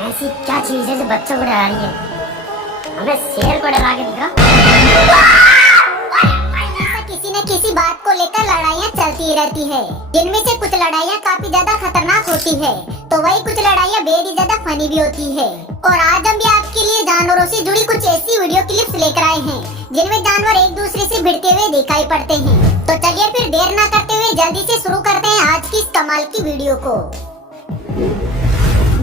ऐसी क्या चीज है जो बच्चों को डरा रही है? हमें शेर को डरा के दिखा। किसी न किसी बात को लेकर लड़ाइयाँ चलती रहती है, जिनमें से कुछ लड़ाइयाँ काफी ज्यादा खतरनाक होती है, तो वही कुछ लड़ाइयाँ बेहद ही ज्यादा फनी भी होती है। और आज हम भी आपके लिए जानवरों से जुड़ी कुछ ऐसी वीडियो क्लिप्स लेकर आए हैं, जिनमें जानवर एक दूसरे से भिड़ते हुए दिखाई पड़ते हैं। तो चलिए फिर देर न करते हुए जल्दी से शुरू करते हैं आज की इस कमाल की वीडियो को।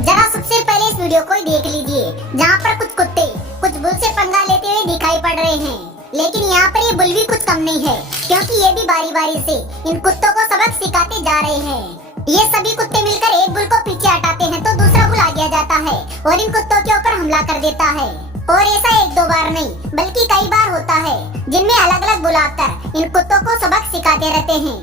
जरा सबसे पहले इस वीडियो को ही देख लीजिए, जहाँ पर कुछ कुत्ते कुछ बुल से पंगा लेते हुए दिखाई पड़ रहे हैं। लेकिन यहाँ पर ये बुल भी कुछ कम नहीं है, क्योंकि ये भी बारी बारी से इन कुत्तों को सबक सिखाते जा रहे हैं। ये सभी कुत्ते मिलकर एक बुल को पीछे हटाते हैं तो दूसरा बुल आगे आ जाता है और इन कुत्तों के ऊपर हमला कर देता है। और ऐसा एक दो बार नहीं बल्कि कई बार होता है, जिनमें अलग अलग बुल आकर इन कुत्तों को सबक सिखाते रहते हैं।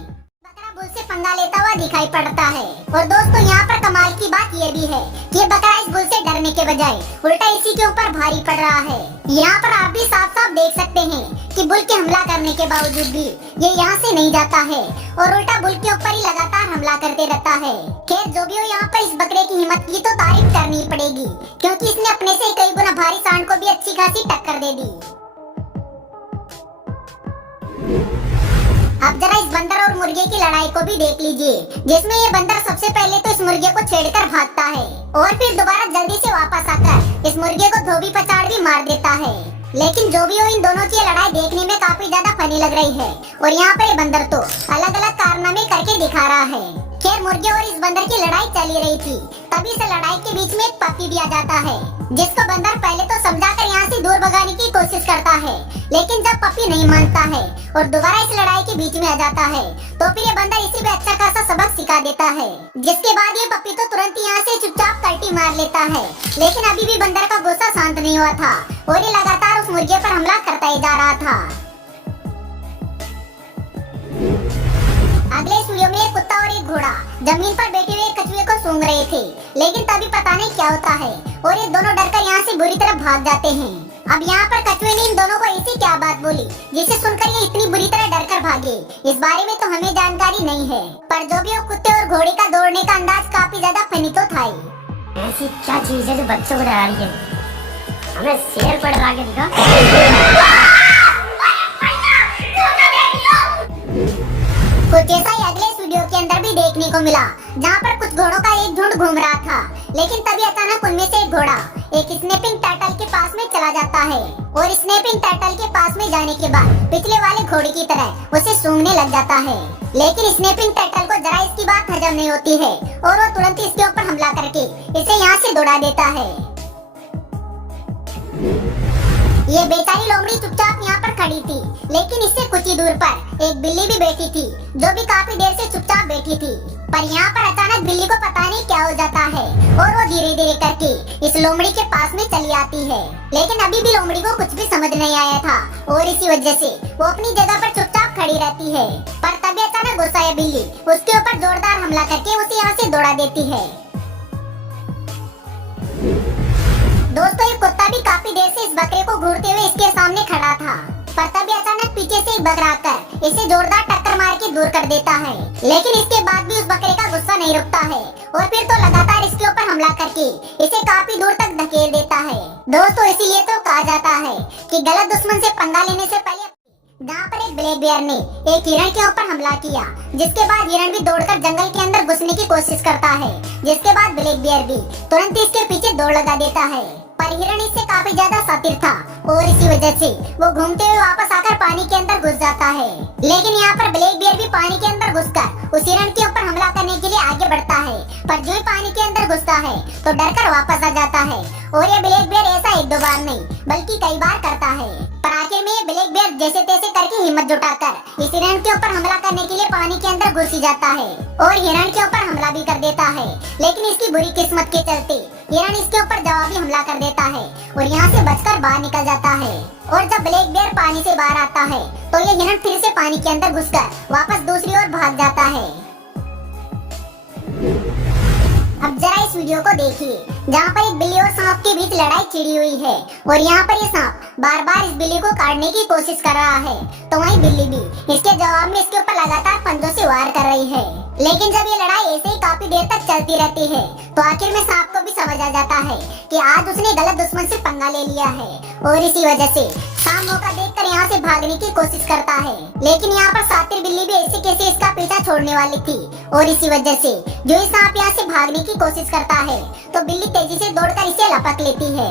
बकरा बुल से पंगा लेता हुआ दिखाई पड़ता है। और दोस्तों यहाँ पर कमाल की बात ये भी है कि ये बकरा इस बुल से डरने के बजाय उल्टा इसी के ऊपर भारी पड़ रहा है। यहाँ पर आप भी साफ साफ देख सकते हैं कि बुल के हमला करने के बावजूद भी ये यहाँ से नहीं जाता है और उल्टा बुल के ऊपर ही लगातार हमला करते रहता है। खैर जो भी हो, यहाँ पर इस बकरे की हिम्मत की तो तारीफ करनी पड़ेगी, क्योंकि इसने अपने से कई गुना भारी सांड को भी अच्छी खासी टक्कर दे दी। अब जरा इस बंदर और मुर्गे की लड़ाई को भी देख लीजिए, जिसमें ये बंदर सबसे पहले तो इस मुर्गे को छेड़कर भागता है और फिर दोबारा जल्दी से वापस आकर इस मुर्गे को धोबी पछाड़ भी मार देता है। लेकिन जो भी हो, इन दोनों की लड़ाई देखने में काफी ज्यादा फनी लग रही है और यहाँ पर ये बंदर तो अलग अलग कारनामे करके दिखा रहा है। खैर मुर्गे और इस बंदर की लड़ाई चली रही थी, तभी से लड़ाई के बीच में एक पपी भी आ जाता है, जिसको बंदर पहले तो समझाकर यहाँ से दूर भगाने की कोशिश करता है। लेकिन जब पपी नहीं मानता है और दोबारा इस लड़ाई के बीच में आ जाता है, तो फिर ये बंदर इसी में अच्छा खासा सबक सिखा देता है। जिसके बाद ये पपी तो तुरंत यहाँ से चुपचाप कल्टी मार लेता है। लेकिन अभी भी बंदर का गुस्सा शांत नहीं हुआ था और ये लगातार उस मुर्गे पर हमला करता ही जा रहा था। अगले वीडियो में एक कुत्ता और एक घोड़ा जमीन पर बैठे हुए कछुए को सूंघ रहे थे, लेकिन तभी पता नहीं क्या होता है और ये दोनों डरकर यहाँ से बुरी तरह भाग जाते हैं। अब यहाँ पर कछुए ने इन दोनों को ऐसी क्या बात बोली जिसे सुनकर ये इतनी बुरी तरह डरकर भागे, इस बारे में तो हमें जानकारी नहीं है। पर जो भी हो, कुत्ते और घोड़े का दौड़ने का अंदाज काफी ज्यादा फनी तो था ही। ऐसी क्या चीज है जो बच्चों को डरा रही है? हमें शेर को डरा के दिखा। कुछ ऐसा ही अगले वीडियो के अंदर भी देखने को मिला, जहाँ पर कुछ घोड़ों का एक झुंड घूम रहा था। लेकिन तभी अचानक उनमें से एक घोड़ा एक स्नैपिंग टर्टल के पास में चला जाता है और स्नैपिंग टर्टल के पास में जाने के बाद पिछले वाले घोड़े की तरह उसे सूंघने लग जाता है। लेकिन स्नैपिंग टर्टल को जरा इसकी बात हजम नहीं होती है और वो तुरंत इसके ऊपर हमला करके इसे यहाँ से दौड़ा देता है। ये बेचारी लोमड़ी चुपचाप यहाँ पर खड़ी थी, लेकिन इससे कुछ ही दूर पर एक बिल्ली भी बैठी थी, जो भी काफी देर से चुपचाप बैठी थी। पर यहाँ पर अचानक बिल्ली को पता नहीं क्या हो जाता है और वो धीरे धीरे करके इस लोमड़ी के पास में चली आती है। लेकिन अभी भी लोमड़ी को कुछ भी समझ नहीं आया था और इसी वजह से वो अपनी जगह पर चुपचाप खड़ी रहती है। पर तभी अचानक गुस्साए बिल्ली उसके ऊपर जोरदार हमला करके उसे यहाँ से दौड़ा देती है। दोस्तों ये कुत्ता भी काफी देर से इस बकरे को घूरते हुए इसके सामने खड़ा था, पर तभी अचानक पीछे से एक बकरा आकर इसे जोरदार टक्कर मार के दूर कर देता है। लेकिन इसके बाद भी उस बकरे का गुस्सा नहीं रुकता है और फिर तो लगातार इसके ऊपर हमला करके इसे काफी दूर तक धकेल देता है। दोस्तों इसीलिए तो कहा जाता है कि गलत दुश्मन से पंगा लेने से पहले, जहाँ पर एक ब्लैक बेयर ने एक हिरण के ऊपर हमला किया, जिसके बाद हिरण भी दौड़कर जंगल के अंदर घुसने की कोशिश करता है, जिसके बाद ब्लैक बेयर भी तुरंत इसके पीछे दौड़ लगा देता है। पर हिरण इससे काफी ज्यादा शातिर था और इसी वजह से वो घूमते हुए वापस आकर पानी के अंदर घुस जाता है। लेकिन यहाँ पर ब्लैक बेयर भी पानी के अंदर घुसकर उस हिरण के ऊपर हमला करने के लिए आगे बढ़ता है, पर जो ही पानी के अंदर घुसता है तो डरकर वापस आ जाता है। और ये ब्लैक बेयर ऐसा एक दो बार नहीं बल्कि कई बार करता है। पर आखिर में ये ब्लैक बेयर जैसे तैसे करके हिम्मत जुटाकर इस हिरण के ऊपर हमला करने के लिए पानी के अंदर घुस ही जाता है और हिरण के ऊपर हमला भी कर देता है। लेकिन इसकी बुरी किस्मत के चलते हिरण इसके ऊपर जवाबी हमला कर देता है और यहाँ से बचकर बाहर निकल जाता है। और जब ब्लैक बेयर पानी से बाहर आता है तो ये हिरण फिर से पानी के अंदर घुसकर वापस दूसरी ओर भाग जाता है। अब जरा इस वीडियो को देखिए, जहाँ पर एक बिल्ली और सांप के बीच लड़ाई छिड़ी हुई है और यहाँ पर ये सांप बार बार इस बिल्ली को काटने की कोशिश कर रहा है, तो वहीं बिल्ली भी इसके जवाब में इसके ऊपर लगातार पंजों से वार कर रही है। लेकिन जब ये लड़ाई ऐसे ही काफी देर तक चलती रहती है तो आखिर में सांप को भी समझ आ जाता है कि आज उसने गलत दुश्मन से पंगा ले लिया है और इसी वजह से सांप मौका देखकर यहाँ से भागने की कोशिश करता है। लेकिन यहाँ पर शातिर बिल्ली भी ऐसे कैसे इसका पीछा छोड़ने वाली थी और इसी वजह से जो ही सांप यहाँ से भागने की कोशिश करता है तो बिल्ली तेजी से दौड़कर इसे लपक लेती है।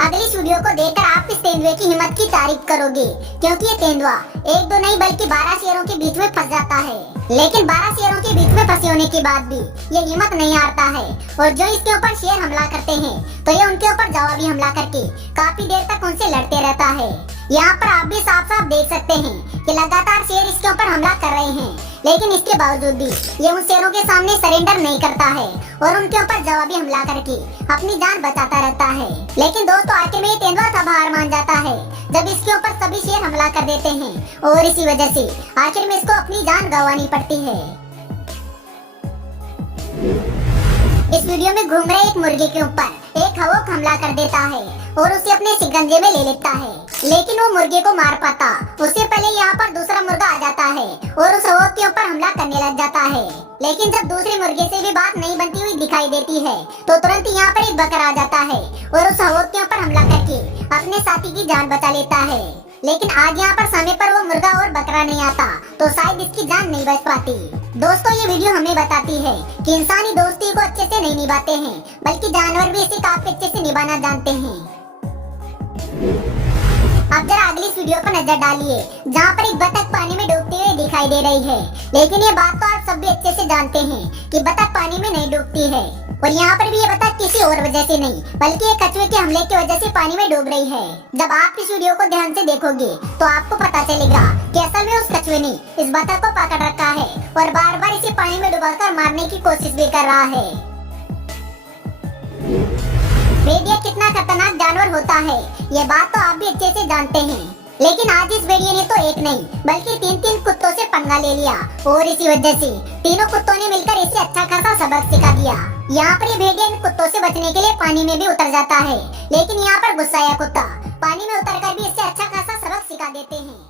अगली वीडियो को देखकर आप इस तेंदुए की हिम्मत की तारीफ करोगे, क्योंकि ये तेंदुआ एक दो नहीं बल्कि 12 शेरों के बीच में फंस जाता है। लेकिन 12 शेरों के बीच में फंसे होने के बाद भी ये हिम्मत नहीं हारता है और जो इसके ऊपर शेर हमला करते हैं तो ये उनके ऊपर जवाबी हमला करके काफी देर तक उनसे लड़ते रहता है। यहाँ पर आप भी साफ साफ देख सकते हैं कि लगातार शेर इसके ऊपर हमला कर रहे हैं, लेकिन इसके बावजूद भी ये उन शेरों के सामने सरेंडर नहीं करता है और उनके ऊपर जवाबी हमला करके अपनी जान बचाता रहता है। लेकिन दोस्तों आखिर में ये तेंदुआ तब हार मान जाता है जब इसके ऊपर सभी शेर हमला कर देते हैं और इसी वजह से आखिर में इसको अपनी जान गंवानी पड़ती है। इस वीडियो में घूम रहे एक मुर्गे के ऊपर एक हवोक हमला कर देता है और उसे अपने शिकंजे में ले लेता है, लेकिन वो मुर्गे को मार पाता उससे पहले यहाँ पर दूसरा मुर्गा आ जाता है और उस हवोक के ऊपर हमला करने लग जाता है। लेकिन जब दूसरे मुर्गे से भी बात नहीं बनती हुई दिखाई देती है तो तुरंत यहाँ पर एक बकरा आ जाता है और उस हवोक के ऊपर हमला करके अपने साथी की जान बचा लेता है। लेकिन आज यहाँ पर समय पर वो मुर्गा और बकरा नहीं आता तो शायद इसकी जान नहीं बच पाती। दोस्तों ये वीडियो हमें बताती है कि इंसानी दोस्ती को अच्छे से नहीं निभाते हैं बल्कि जानवर भी इसे काफी अच्छे से निभाना जानते हैं। अब जरा अगली वीडियो पर नजर डालिए जहाँ पर एक बतख पानी में डूबते हुए दिखाई दे रही है। लेकिन ये बात तो आप सब भी अच्छे से जानते हैं कि बतख पानी में नहीं डूबती है और यहाँ पर भी ये बतख किसी और वजह से नहीं बल्कि एक कछुए के हमले की वजह से पानी में डूब रही है। जब आप इस वीडियो को ध्यान से देखोगे तो आपको पता चलेगा कि असल में उस कछुए ने इस बतख को पकड़ रखा है और बार बार इसे पानी में डुबाकर मारने की कोशिश भी कर रहा है। भेड़िया कितना खतरनाक जानवर होता है ये बात तो आप भी अच्छे से जानते हैं, लेकिन आज इस भेड़िए ने तो एक नहीं बल्कि 3 कुत्तों से पंगा ले लिया और इसी वजह से तीनों कुत्तों ने मिलकर इसे अच्छा खासा सबक सिखा दिया। यहाँ पर ये भेड़िया इन कुत्तों से बचने के लिए पानी में भी उतर जाता है, लेकिन यहाँ पर गुस्साया कुत्ता पानी में उतरकर भी इससे अच्छा खासा सबक सिखा देते हैं।